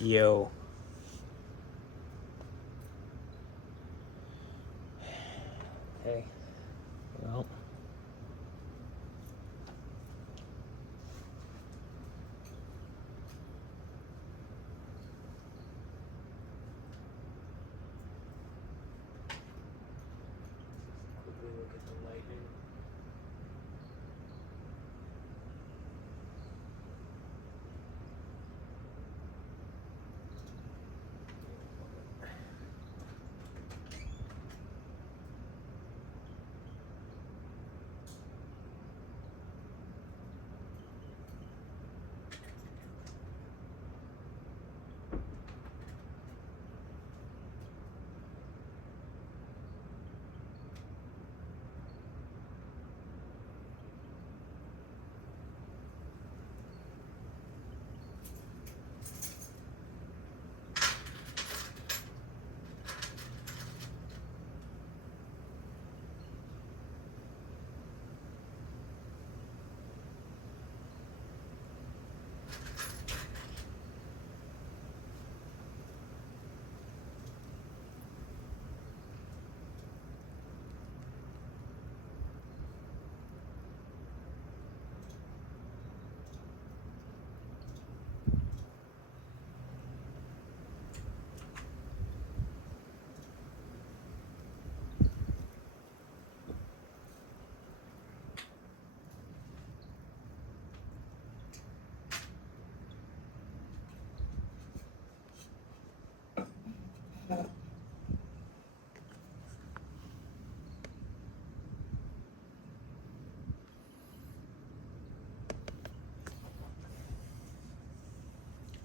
Yo. Hey. Well. Quickly look at the lightning.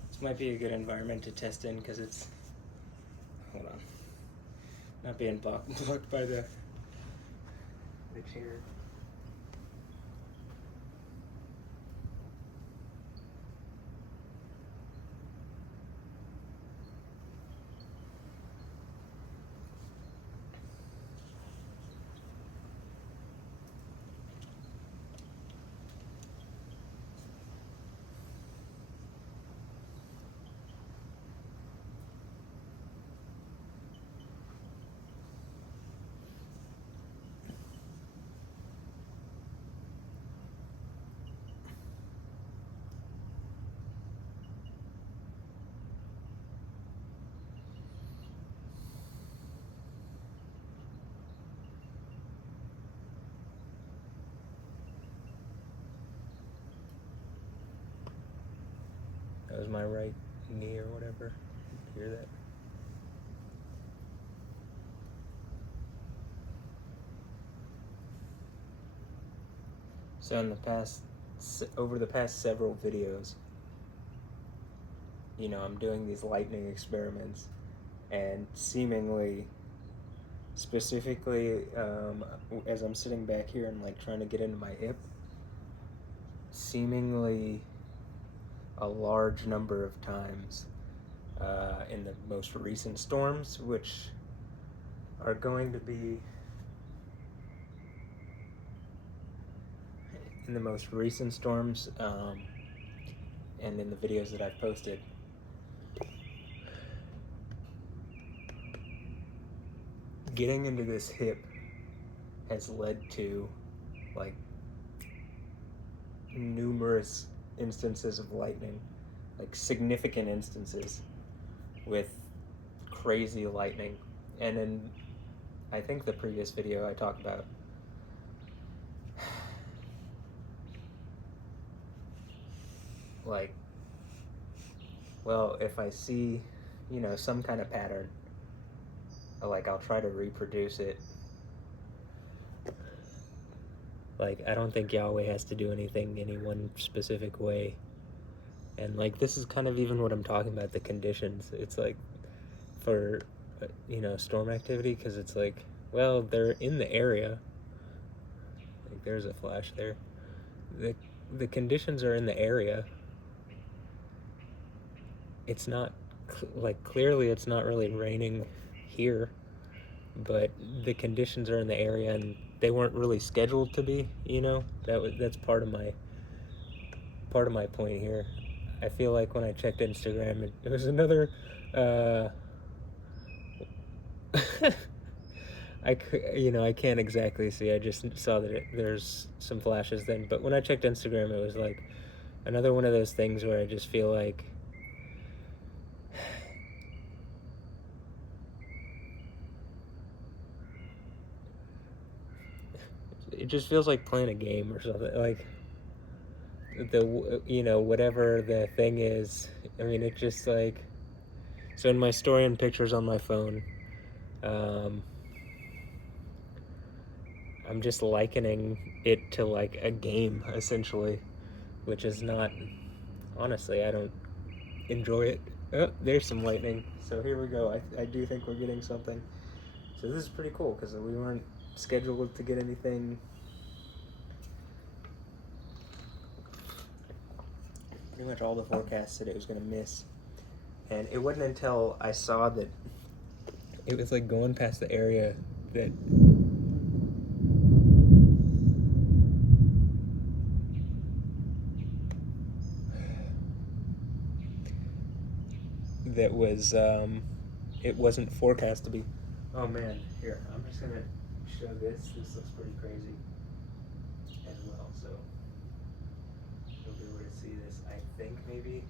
This might be a good environment to test in because it's, hold on, not being blocked by the chair. That was my right knee or whatever. Hear that? So over the past several videos, I'm doing these lightning experiments, and seemingly, specifically, as I'm sitting back here and like trying to get into my hip, seemingly a large number of times in the most recent storms, which are going to be in the most recent storms and in the videos that I've posted. Getting into this hip has led to like numerous instances of lightning, like significant instances with crazy lightning. And in, I think, the previous video I talked about like, well, if I see, some kind of pattern, like I'll try to reproduce it. Like, I don't think Yahweh has to do anything any one specific way. And like, this is kind of even what I'm talking about, the conditions. It's like for, storm activity, because it's like, well, they're in the area. Like, there's a flash there. The conditions are in the area. It's not, like, clearly it's not really raining here, but the conditions are in the area, and they weren't really scheduled to be, that's part of my point here. I feel like when I checked Instagram, it was another. I can't exactly see. I just saw that there's some flashes then. But when I checked Instagram, it was like another one of those things where I just feel like it just feels like playing a game or something. Like whatever the thing is. I mean, it just like so in my story and pictures on my phone. Um, I'm just likening it to like a game essentially, which is not. Honestly, I don't enjoy it. Oh, there's some lightning. So here we go. I do think we're getting something. So this is pretty cool because we weren't scheduled to get anything. Pretty much all the forecasts said it was going to miss. And it wasn't until I saw that it was like going past the area that was it wasn't forecast to be. Oh man, here I'm just gonna show this. This looks pretty crazy as well. So you'll be able to see this. I think maybe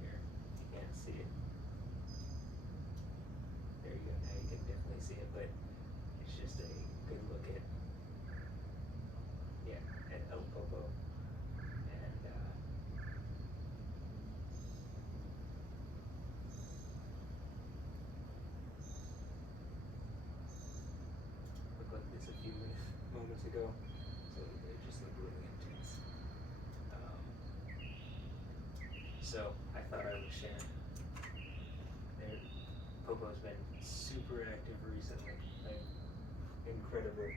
here you can't see it. There you go. Now you can definitely see it, but it's just a good look at El Popo and looked like this a few moments ago. So it just looked really intense. Um, so I thought I would share. There, Popo's been super active recently, like incredibly.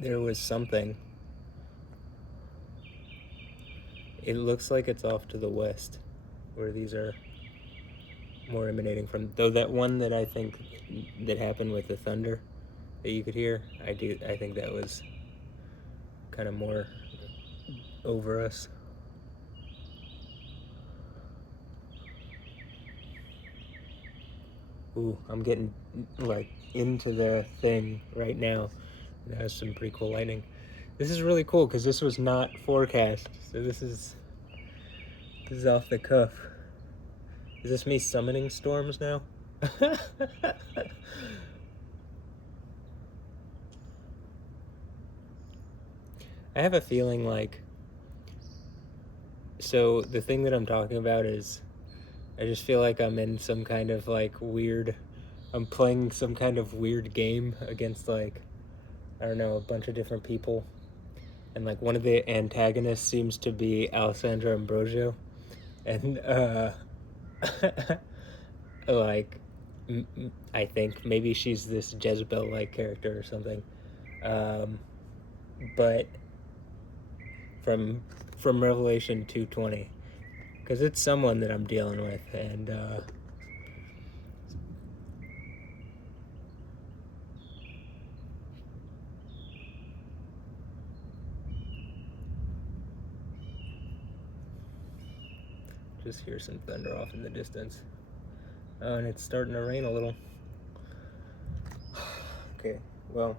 There was something. It looks like it's off to the west, where these are more emanating from. Though that one that I think that happened with the thunder that you could hear, I think that was kind of more over us. Ooh, I'm getting like into the thing right now. It has some pretty cool lightning. This is really cool because this was not forecast, so this is off the cuff. Is this me summoning storms now? I have a feeling like. So the thing that I'm talking about is, I just feel like I'm in some kind of like weird. I'm playing some kind of weird game against like, I don't know, a bunch of different people, and like one of the antagonists seems to be Alessandra Ambrosio, and like I think maybe she's this Jezebel-like character or something, but from Revelation 2:20, because it's someone that I'm dealing with, and just hear some thunder off in the distance. Oh, and it's starting to rain a little. Okay, well,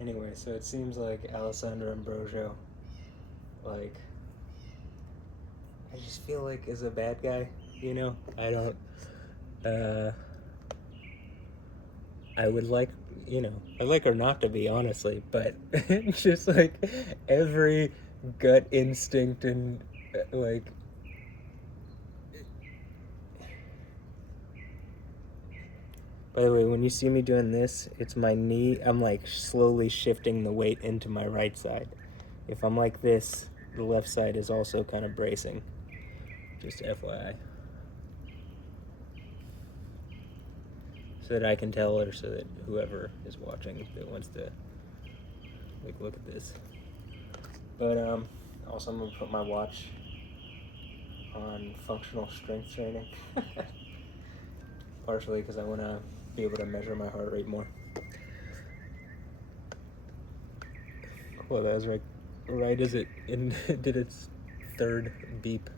anyway, so it seems like Alessandro Ambrosio, like, I just feel like is a bad guy, you know? I don't, I would like, I'd like her not to be, honestly, but just like every gut instinct and like, by the way, when you see me doing this, it's my knee. I'm like slowly shifting the weight into my right side. If I'm like this, the left side is also kind of bracing. Just FYI. so that I can tell, or so that whoever is watching that wants to like look at this. But also I'm gonna put my watch on functional strength training, partially because I want to be able to measure my heart rate more. Well, that was right as it did its third beep.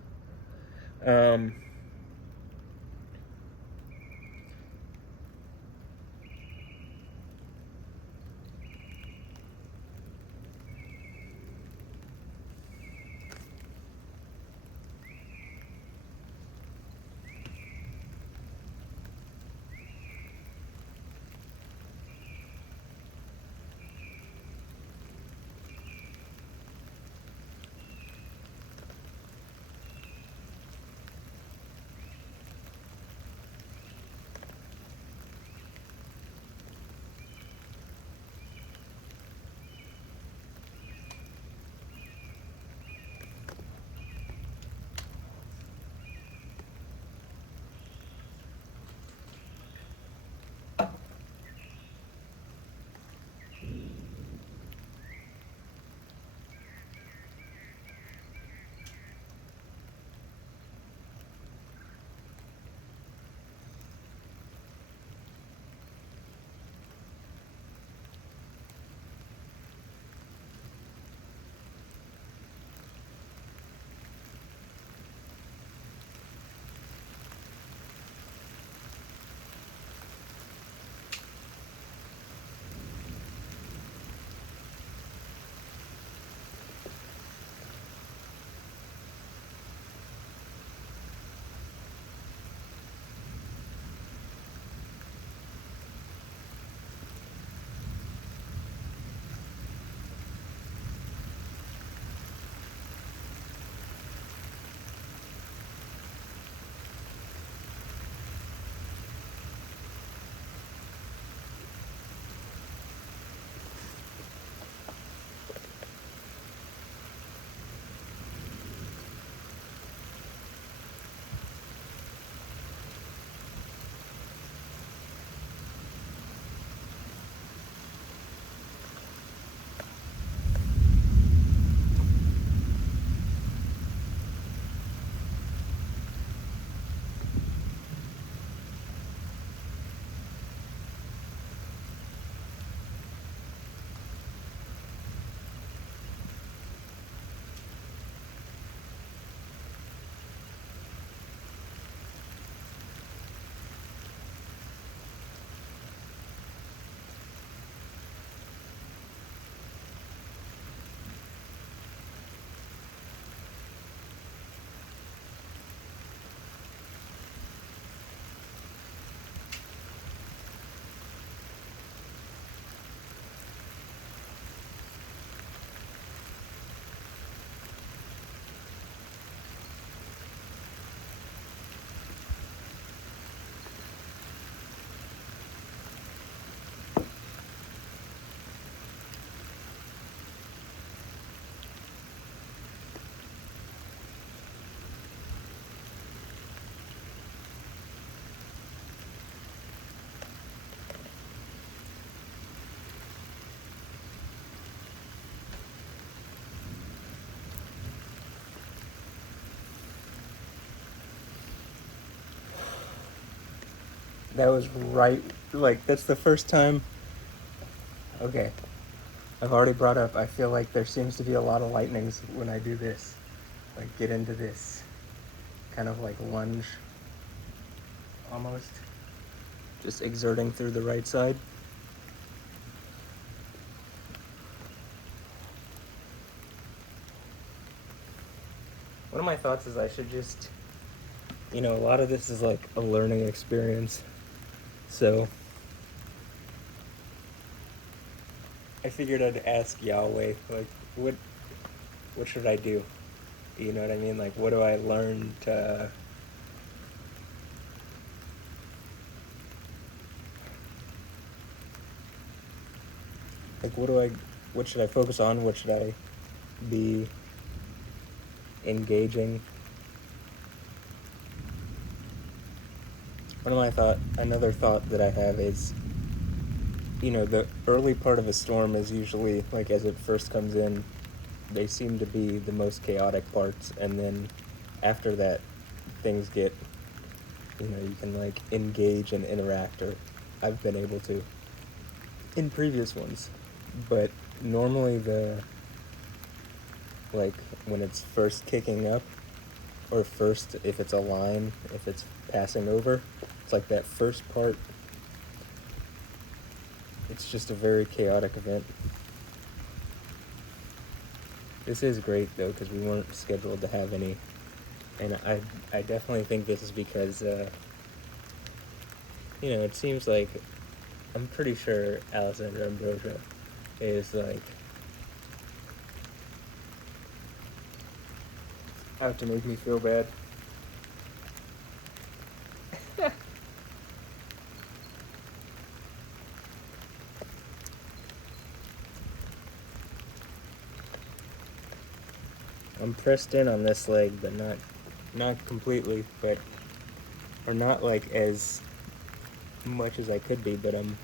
That was right. Like, that's the first time. Okay. I've already brought up, I feel like there seems to be a lot of lightnings when I do this. Like, get into this kind of like lunge almost. Just exerting through the right side. One of my thoughts is I should just, a lot of this is like a learning experience. So I figured I'd ask Yahweh, like, what should I do? You know what I mean? Like, what do I learn to... Like, what should I focus on? What should I be engaging? Another thought that I have is, the early part of a storm is usually, like, as it first comes in, they seem to be the most chaotic parts, and then after that, things get, you can, like, engage and interact, or I've been able to in previous ones. But normally like, when it's first kicking up, or first, if it's a line, if it's passing over, it's like that first part, it's just a very chaotic event. This is great, though, because we weren't scheduled to have any, and I definitely think this is because, it seems like, I'm pretty sure Alessandra Ambrosio is, like, out to make me feel bad. I'm pressed in on this leg, but not completely, or not, like, as much as I could be, but I'm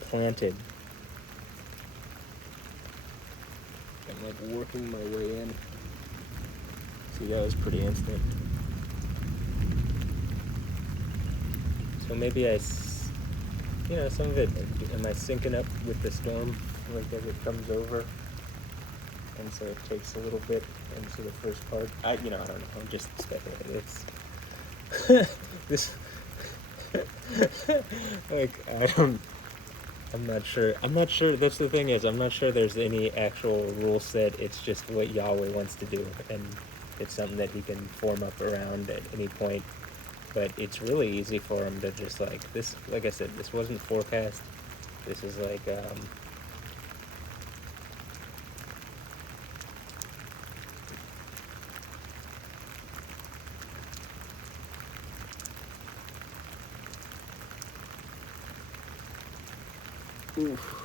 planted. I'm, like, working my way in. See, that was pretty instant. So maybe some of it, am I syncing up with the storm, like, as it comes over? And so it takes a little bit into the first part. I don't know. I'm just speculating. It's this. Like, I'm not sure. That's the thing, is I'm not sure there's any actual rule set. It's just what Yahweh wants to do, and it's something that he can form up around at any point. But it's really easy for him to just, like, this. Like I said, this wasn't forecast. This is like oof.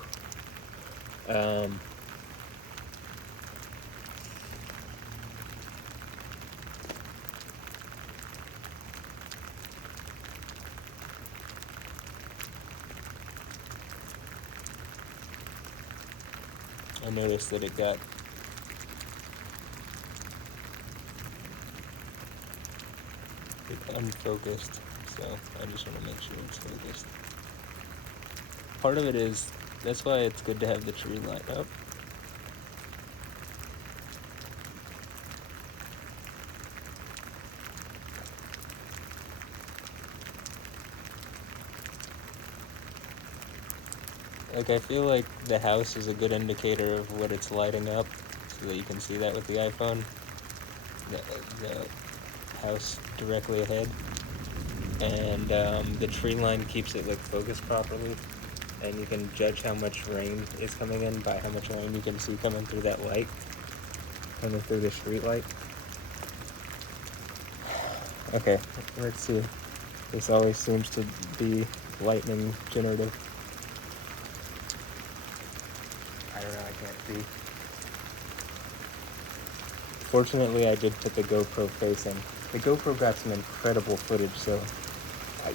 I noticed that it got unfocused, so I just want to make sure it's focused. Part of it is, that's why it's good to have the tree lined up. Like, I feel like the house is a good indicator of what it's lighting up, so that you can see that with the iPhone. The house directly ahead. And the tree line keeps it, like, focused properly. And you can judge how much rain is coming in by how much rain you can see coming through that light, coming through the street light. Okay, let's see. This always seems to be lightning generative. I don't know, I can't see. Fortunately, I did put the GoPro facing. The GoPro got some incredible footage, so, I'm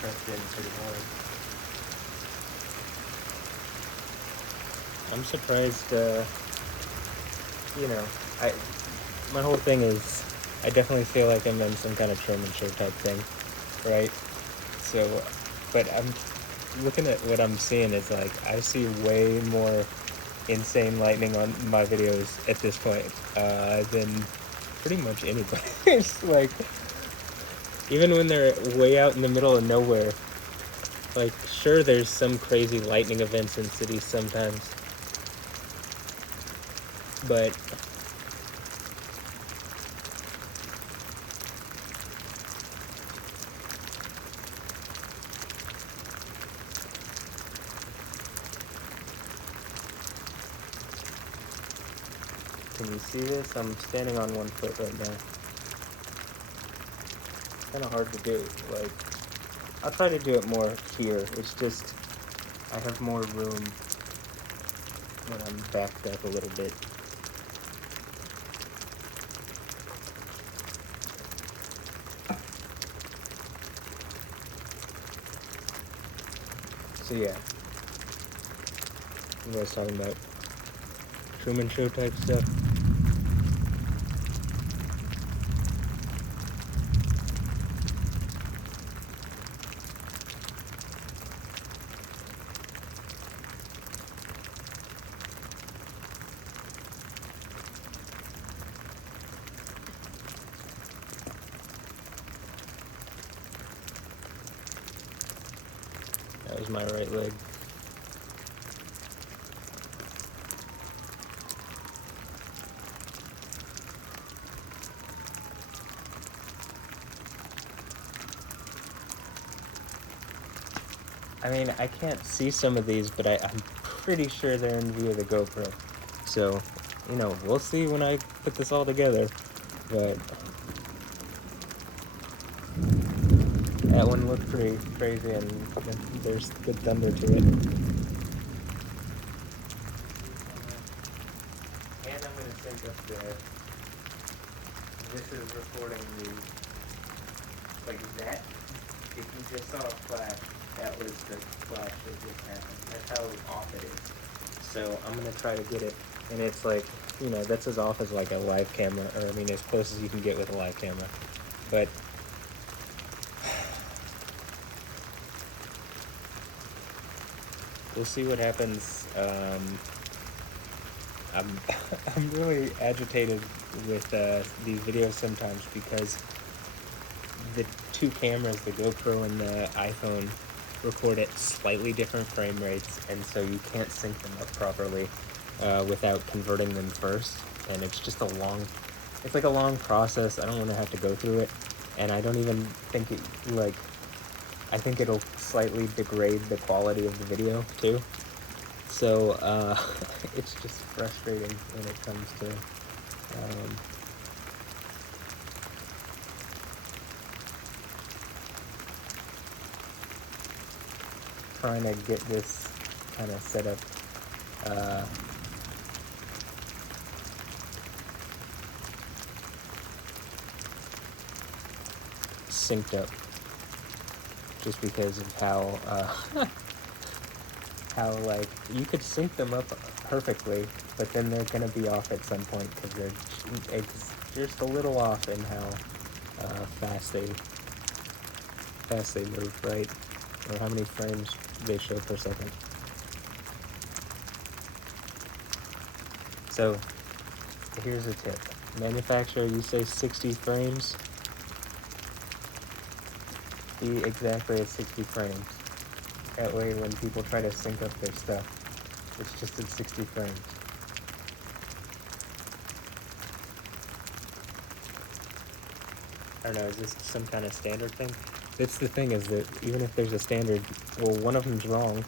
pressed in pretty hard. I'm surprised, my whole thing is, I definitely feel like I'm in some kind of Truman Show type thing, right? So, but I'm looking at what I'm seeing is, like, I see way more insane lightning on my videos at this point than pretty much anybody. It's like, even when they're way out in the middle of nowhere, like, sure, there's some crazy lightning events in cities sometimes, but can you see this? I'm standing on one foot right now. It's kind of hard to do. Like, I'll try to do it more here. It's just, I have more room when I'm backed up a little bit. So yeah, you guys talking about Truman Show type stuff? That was my right leg. I mean, I can't see some of these, but I'm pretty sure they're in view of the GoPro. So, you know, we'll see when I put this all together. But that one looked pretty crazy, and there's good thunder to it. And I'm going to sync up there. This is recording the, like that. If you just saw a flash, that was the flash that just happened. That's how off it is. So I'm going to try to get it, and it's like, you know, that's as off as like a live camera, or I mean as close as you can get with a live camera. But we'll see what happens. I'm I'm really agitated with these videos sometimes because the two cameras, the GoPro and the iPhone, record at slightly different frame rates, and so you can't sync them up properly without converting them first. And it's just it's like a long process. I don't want to have to go through it, and I don't even think I think it'll slightly degrade the quality of the video too. So it's just frustrating when it comes to trying to get this kind of set up. Synced up, just because of how how like you could sync them up perfectly, but then they're gonna be off at some point because it's just a little off in how fast they move, right? Or how many frames they show per second. So here's a tip. Manufacturer, you say 60 frames, be exactly at 60 frames. That way when people try to sync up their stuff, it's just at 60 frames. I don't know, is this some kind of standard thing? That's the thing, is that even if there's a standard, well, one of them's wrong.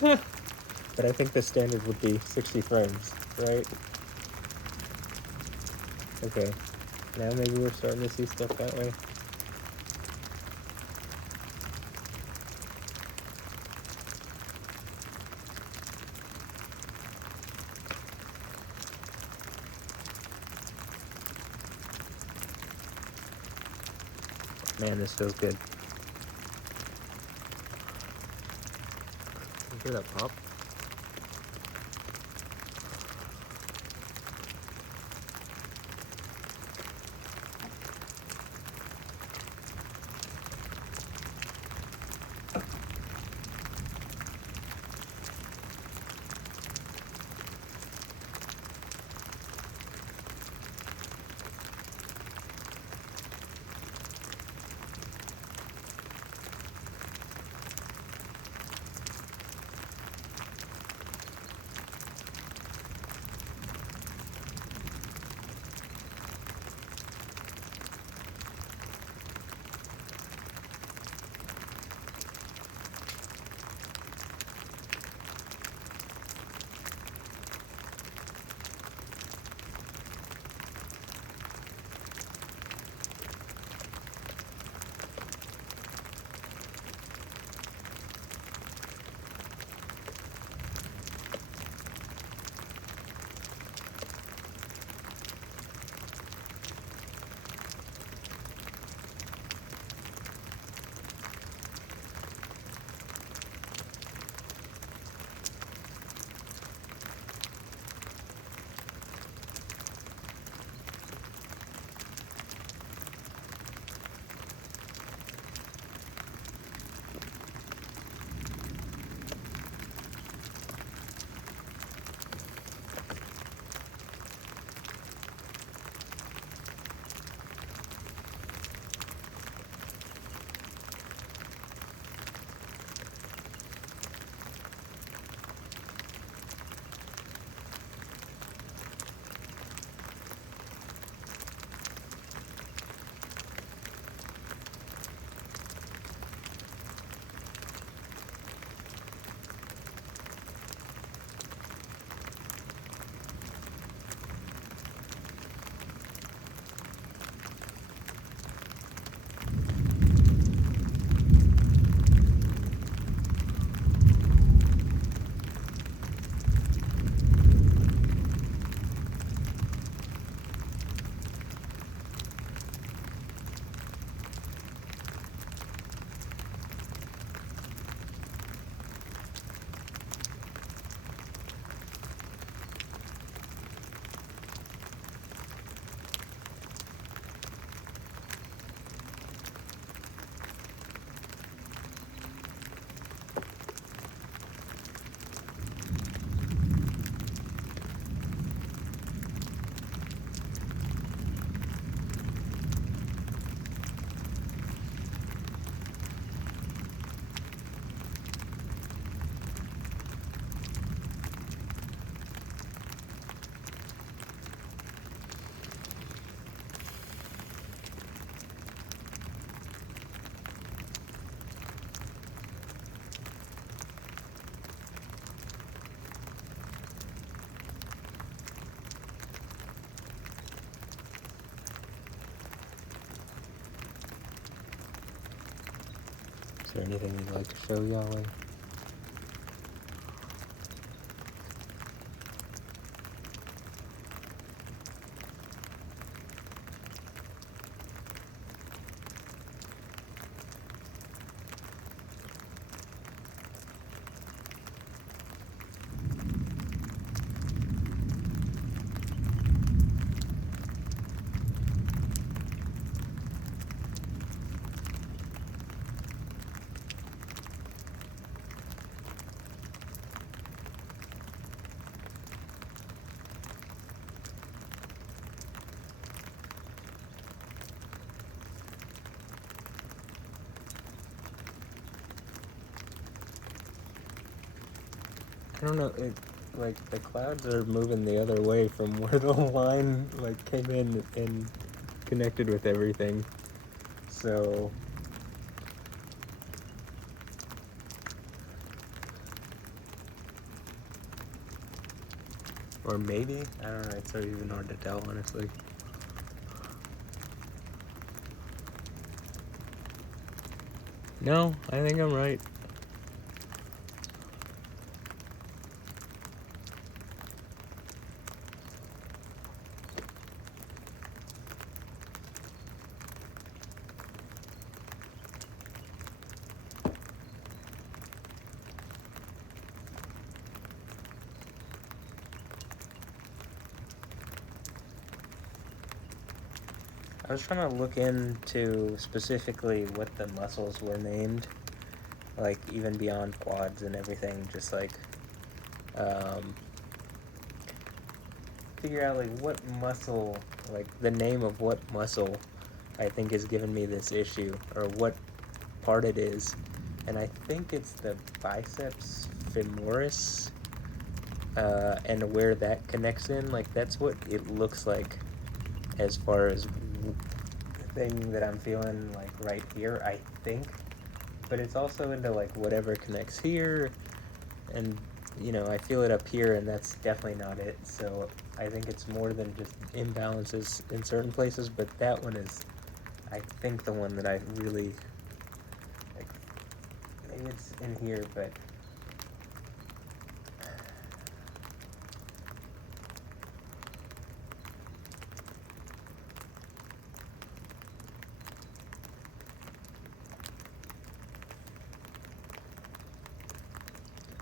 But I think the standard would be 60 frames, right? Okay, now maybe we're starting to see stuff that way. Man, this feels good. You hear that pop? there anything you'd like to show Yahweh? I don't know, like, the clouds are moving the other way from where the line, like, came in and connected with everything. So... or maybe? I don't know, it's so even hard to tell, honestly. No, I think I'm right. I was trying to look into specifically what the muscles were named, like even beyond quads and everything, just like figure out like what muscle, like the name of what muscle I think is giving me this issue, or what part it is. And I think it's the biceps femoris, and where that connects in, like that's what it looks like as far as the thing that I'm feeling like right here, I think. But it's also into like whatever connects here, and you know, I feel it up here, and that's definitely not it. So I think it's more than just imbalances in certain places, but that one is, I think, the one that I really like. Maybe it's in here, but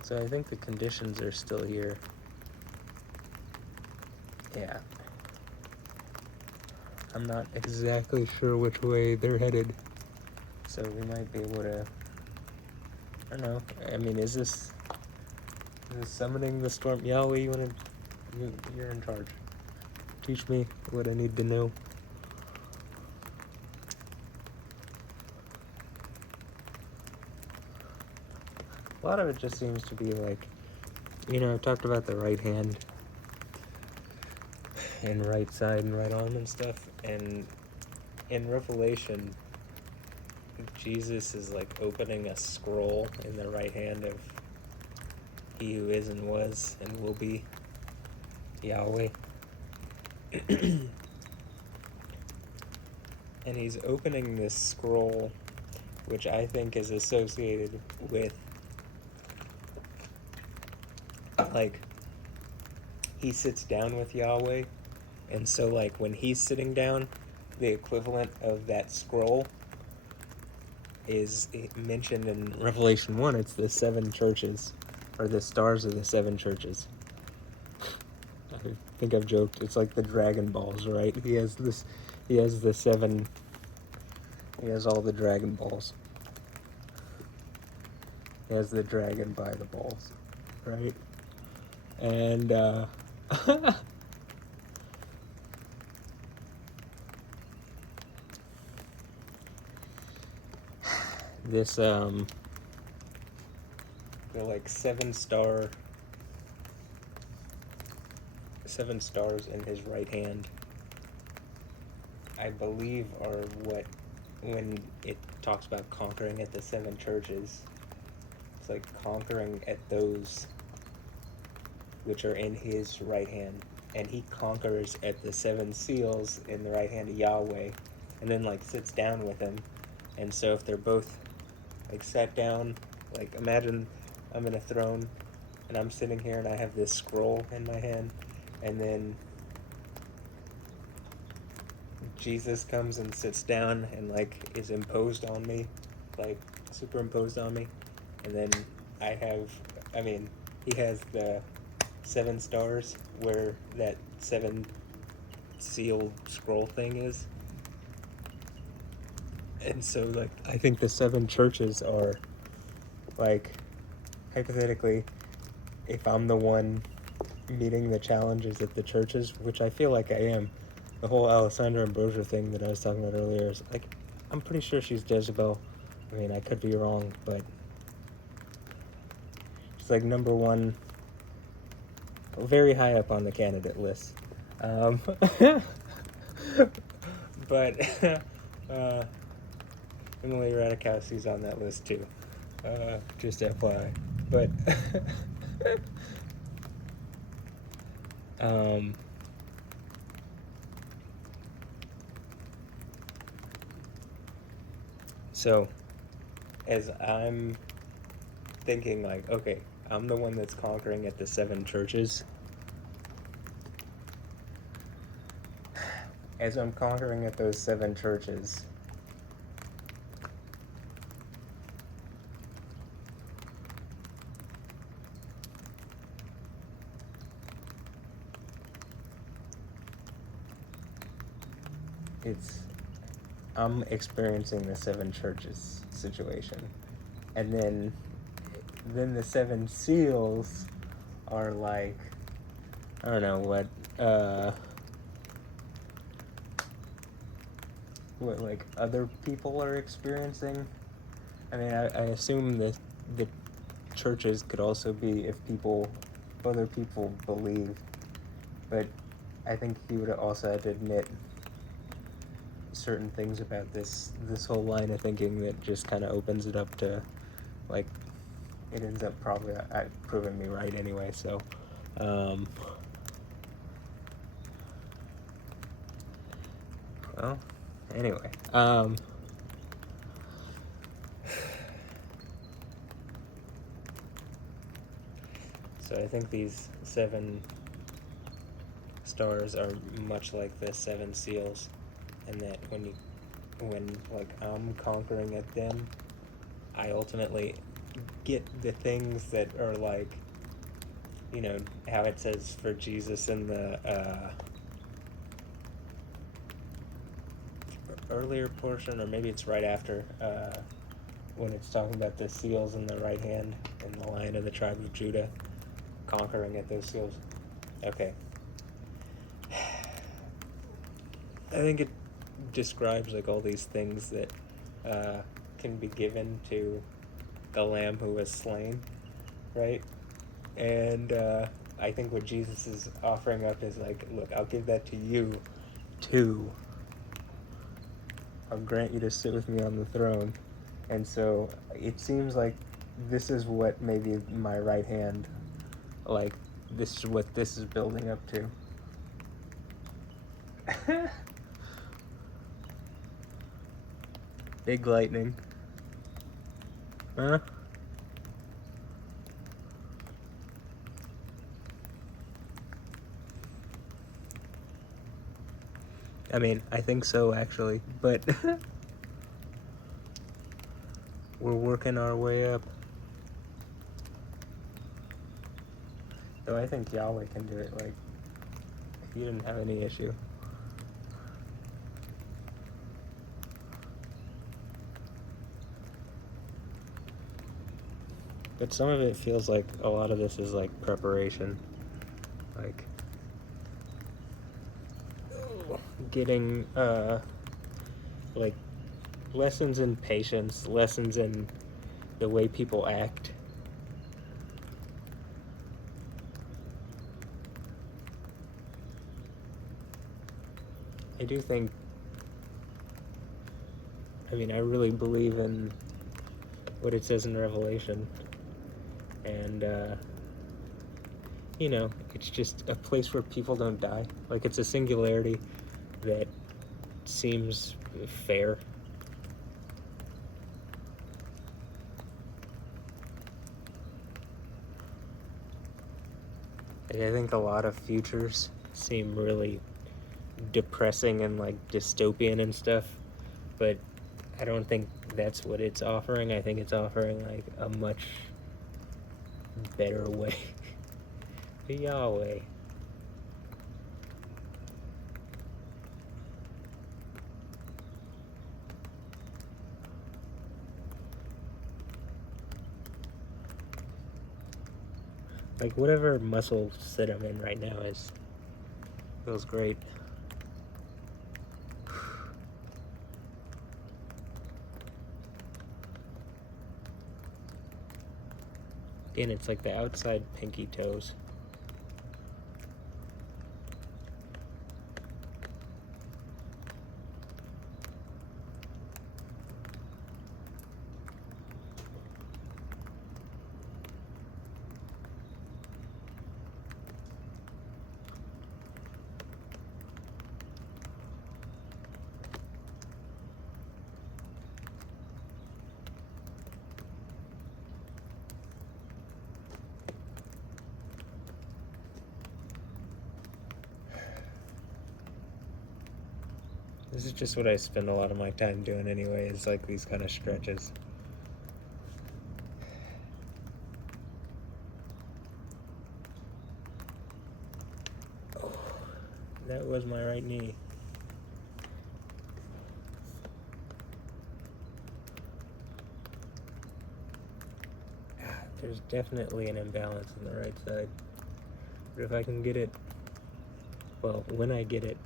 so I think the conditions are still here. Yeah. I'm not exactly sure which way they're headed. So we might be able to, I don't know. I mean, is this summoning the storm? Yahweh, you're in charge. Teach me what I need to know. A lot of it just seems to be like, you know, I've talked about the right hand and right side and right arm and stuff, and in Revelation, Jesus is like opening a scroll in the right hand of he who is and was and will be, Yahweh. And he's opening this scroll, which I think is associated with, like, he sits down with Yahweh, and so like when he's sitting down, the equivalent of that scroll is mentioned in Revelation 1. It's the 7 churches, or the stars of the 7 churches. I think I've joked, it's like the Dragon Balls, right? He has the 7, he has all the Dragon Balls. He has the dragon by the balls, right? And this the like 7 stars in his right hand, I believe, are what, when it talks about conquering at the 7 churches, it's like conquering at those which are in his right hand, and he conquers at the 7 seals in the right hand of Yahweh, and then like sits down with him. And so if they're both like sat down, like imagine I'm in a throne and I'm sitting here and I have this scroll in my hand, and then Jesus comes and sits down and like is imposed on me, like superimposed on me, and then I mean, he has the 7 stars where that 7 sealed scroll thing is. And so, like, I think the 7 churches are, like, hypothetically, if I'm the one meeting the challenges at the churches, which I feel like I am, the whole Alessandra Ambrosia thing that I was talking about earlier is, like, I'm pretty sure she's Jezebel. I mean, I could be wrong, but she's, like, number one, very high up on the candidate list. But uh, Emily Ratajkowski's on that list too. Just FYI. But um, so as I'm thinking, like, okay, I'm the one that's conquering at the 7 churches. As I'm conquering at those 7 churches, I'm experiencing the 7 churches situation, and then the 7 seals are like, I don't know what like other people are experiencing. I mean, I assume that the churches could also be if other people believe, but I think you would also have to admit certain things about this whole line of thinking that just kind of opens it up to, like, it ends up probably proving me right anyway. So well, anyway, so I think these 7 stars are much like the 7 seals, and that when like I'm conquering at them, I ultimately get the things that are like, how it says for Jesus in the earlier portion, or maybe it's right after, when it's talking about the seals in the right hand and the Lion of the tribe of Judah conquering at those seals. Okay. I think it describes like all these things that can be given to the Lamb who was slain, right? And I think what Jesus is offering up is like, look, I'll give that to you too. I'll grant you to sit with me on the throne. And so it seems like this is what maybe my right hand, like, this is what this is building up to. Big lightning. Huh? I mean, I think so, actually, but we're working our way up. Though I think Yahweh can do it, like, he didn't have any issue. But some of it feels like a lot of this is like preparation. Like, getting, like, lessons in patience, lessons in the way people act. I do think, I mean, I really believe in what it says in Revelation. And, it's just a place where people don't die. Like, it's a singularity that seems fair. Like, I think a lot of futures seem really depressing and like dystopian and stuff, but I don't think that's what it's offering. I think it's offering like a much better way. Yahweh. Like, whatever muscle set I'm in right now feels great. Again, it's like the outside pinky toes. This is just what I spend a lot of my time doing anyway, is like these kind of stretches. Oh, that was my right knee. There's definitely an imbalance on the right side. But if I can get it, well, when I get it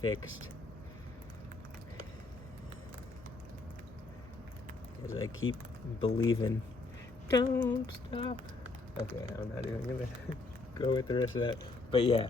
fixed, as I keep believing, don't stop. Okay, I'm not even gonna go with the rest of that. But yeah,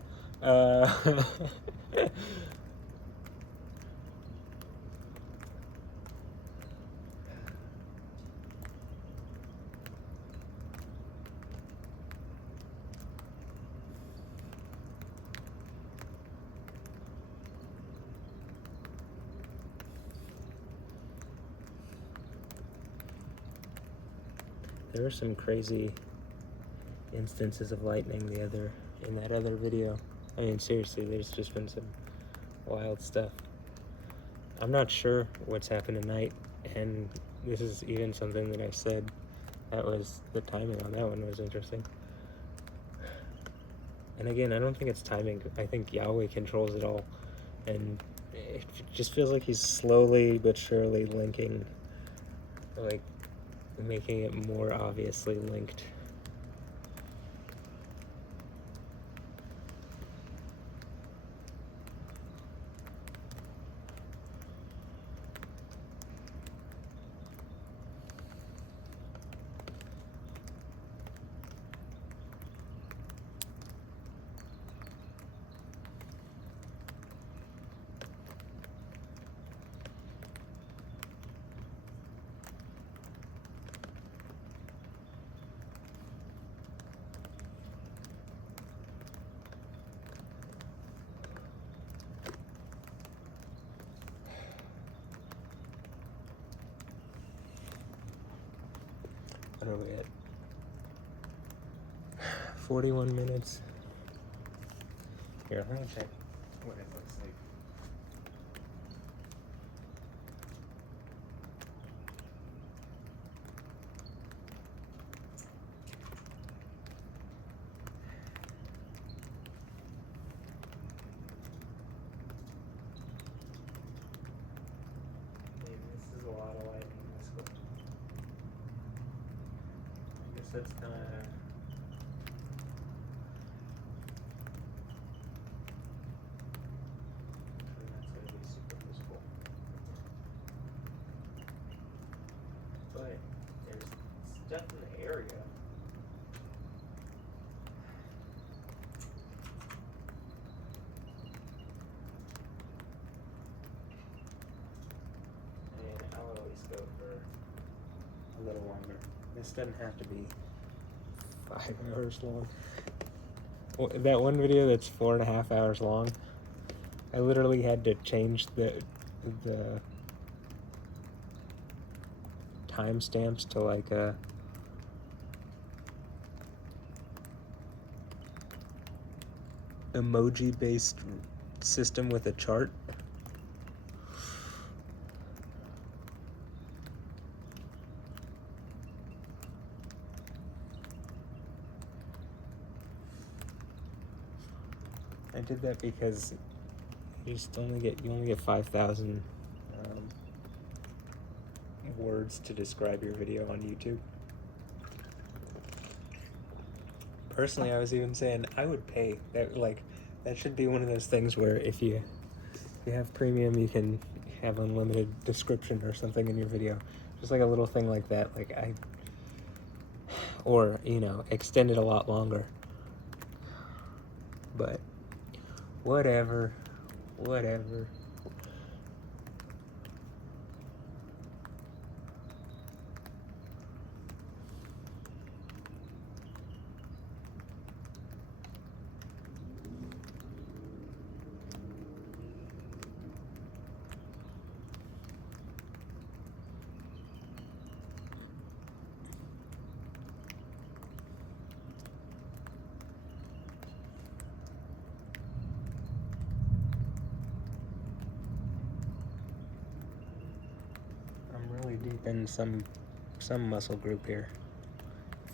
there were some crazy instances of lightning in that other video. I mean, seriously, there's just been some wild stuff. I'm not sure what's happened tonight, and this is even something that I said. That was, the timing on that one was interesting. And again, I don't think it's timing. I think Yahweh controls it all, and it just feels like he's slowly but surely linking, like, making it more obviously linked. What are we at? 41 minutes. Here, let me check what it looks like. Man, this is a lot of lighting in this clip. I guess that's kind of... that's going to be super useful. But there's stuff in the area. And I'll always go for a little longer. This doesn't have to be 5 hours long. That one video that's 4.5 hours long, I literally had to change the timestamps to like emoji-based system with a chart. I did that because you only get 5,000 words to describe your video on YouTube. Personally, I was even saying I would pay that. Like, that should be one of those things where if you have premium, you can have unlimited description or something in your video. Just like a little thing like that. Or extend it a lot longer. But whatever. I'm really deep in some muscle group here.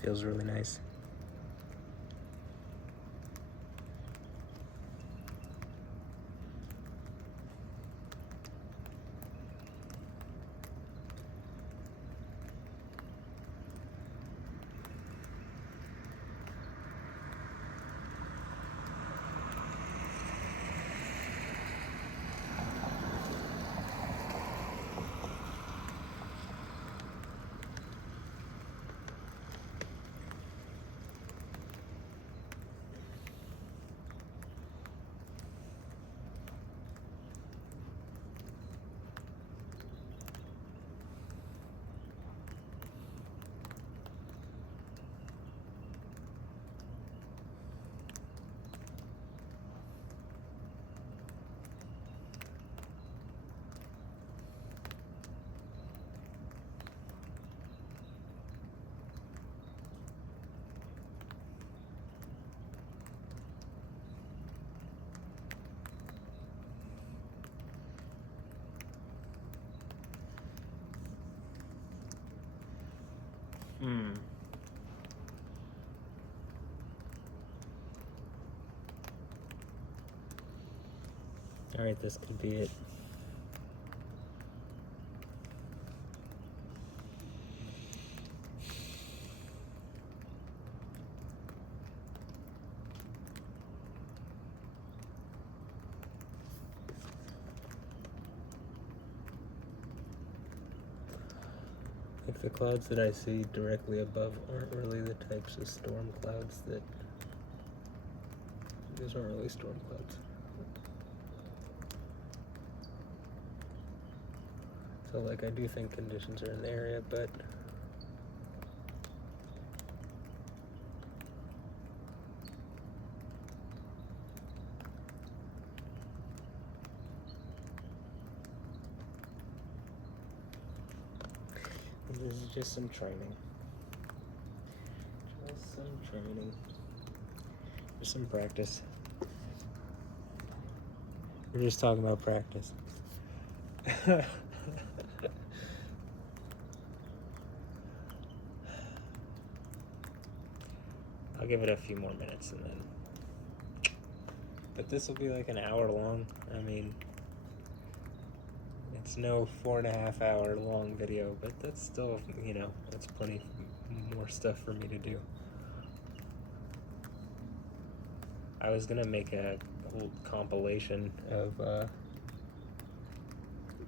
Feels really nice. Alright, this could be it. Like, the clouds that I see directly above aren't really the types of storm clouds that... These aren't really storm clouds. So, like, I do think conditions are in the area, but... This is just some training. Just some practice. We're just talking about practice. I'll give it a few more minutes and then... But this will be like an hour long. I mean... It's no 4.5 hour long video, but that's still, that's plenty more stuff for me to do. I was gonna make a whole compilation of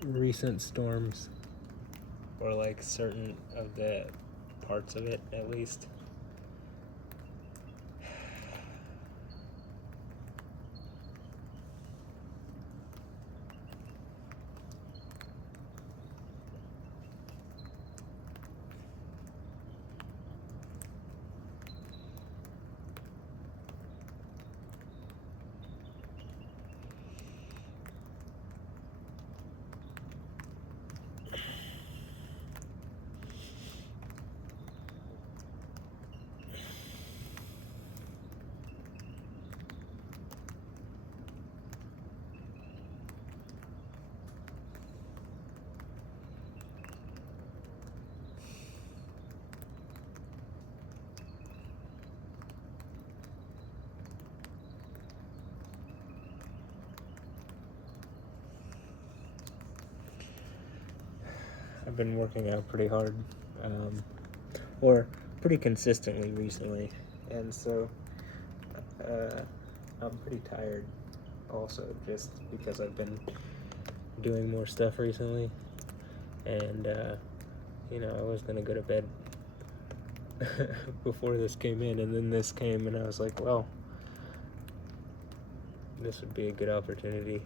recent storms, or like certain of the parts of it at least. I've been working out pretty hard, or pretty consistently recently, and so I'm pretty tired also, just because I've been doing more stuff recently, and I was gonna go to bed before this came in, and then this came, and I was like, well, this would be a good opportunity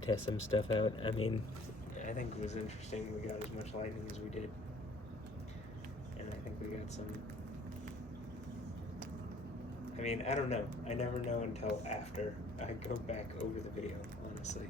to test some stuff out. I mean, I think it was interesting we got as much lightning as we did, and I think we got some. I mean, I don't know. I never know until after I go back over the video, honestly.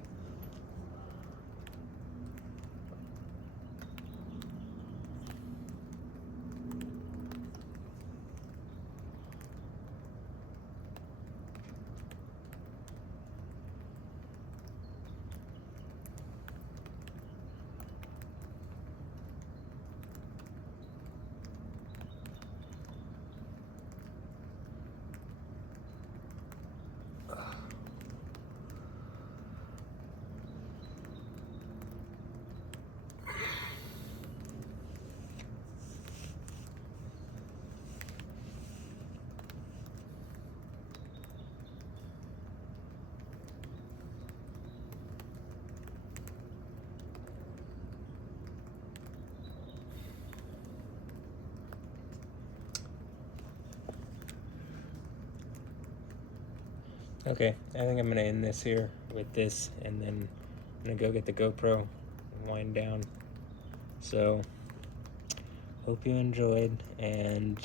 Okay, I think I'm gonna end this here with this, and then I'm gonna go get the GoPro and wind down. So, hope you enjoyed, and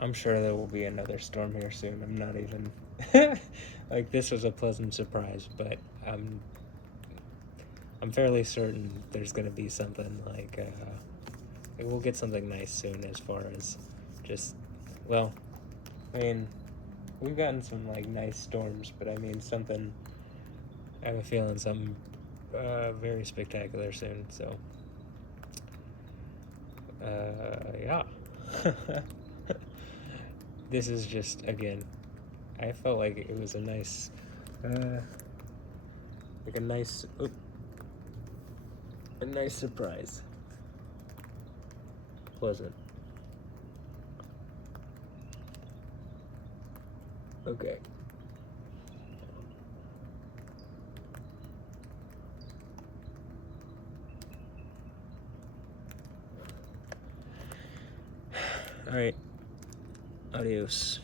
I'm sure there will be another storm here soon. I'm not even like, this was a pleasant surprise, but I'm fairly certain there's gonna be something like we'll get something nice soon, as far as just, well, I mean, we've gotten some like nice storms, but I mean something. I have a feeling something very spectacular soon. So, yeah. This is just, again, I felt like it was a nice, like a nice surprise. Pleasant. Okay. All right. Adios.